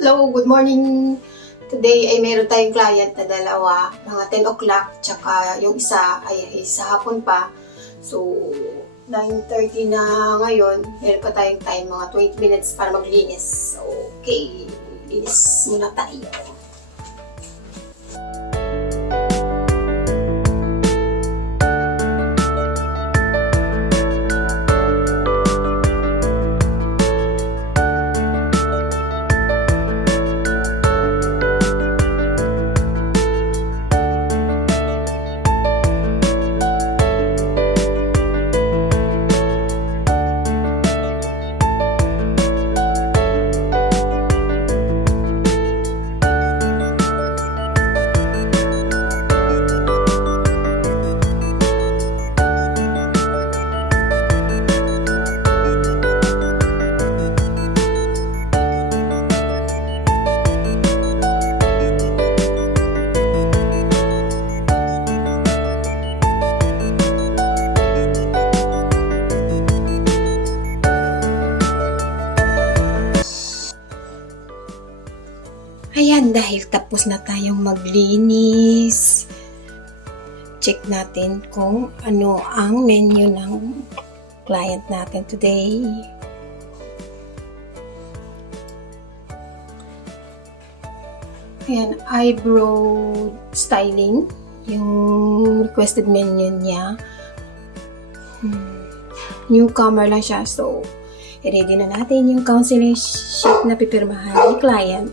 Hello, good morning. Today ay meron tayong client na dalawa, mga 10 o'clock, tsaka yung isa ay sa hapon pa. So, 9:30 na ngayon, meron pa tayong time, mga 20 minutes para maglinis. So, okay, linis muna tayo. Ayan, dahil tapos na tayong maglinis, check natin kung ano ang menu ng client natin today. Ayan, eyebrow styling, yung requested menu niya. Newcomer lang siya, so i-ready na natin yung counseling sheet na pipirmahan ni client.